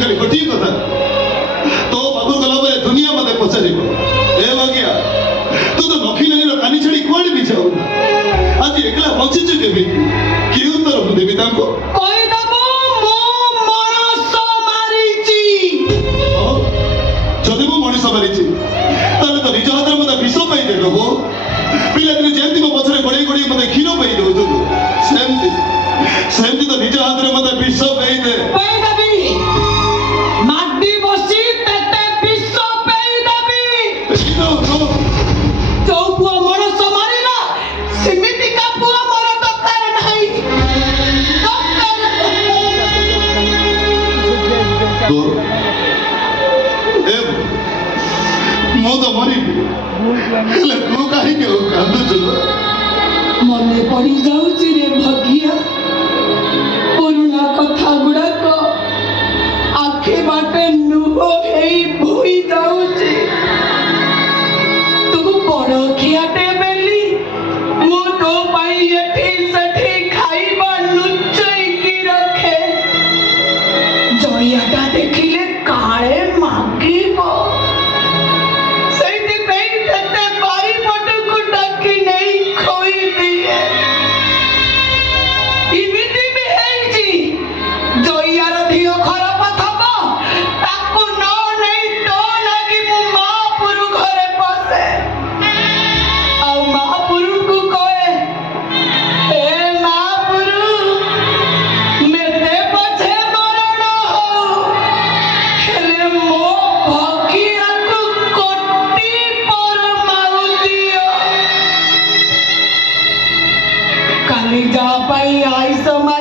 खाली गोटे कथा तो पाखु गला दुनिया मत पचार ए भाग्या तू तो नखी कानी छाड़ी कुआड़े भी जाऊ आज एकला बचिଛୁ केबे कि उत्तर देवी तांको मनीष मारी तो निज हाथ में विष पाई दे गो पिला दिन जमी मो पछरे गोड़े गोड़े मत क्षीर पाई दे सेमती तो निज हाथ में मत विष पाई दे मो तो मरी तू कहीं मन पड़ी जाऊची रे भाग्या पुराना कथा गुड़ाक आखे बाटे नुह भूई जाऊची तू बड़ खियाटे बेली मु तो पाई एठी सेठी खाइबा लुचैकी रखे जयाटा देखिले काळे मागिबो काली जा पाई आई समाज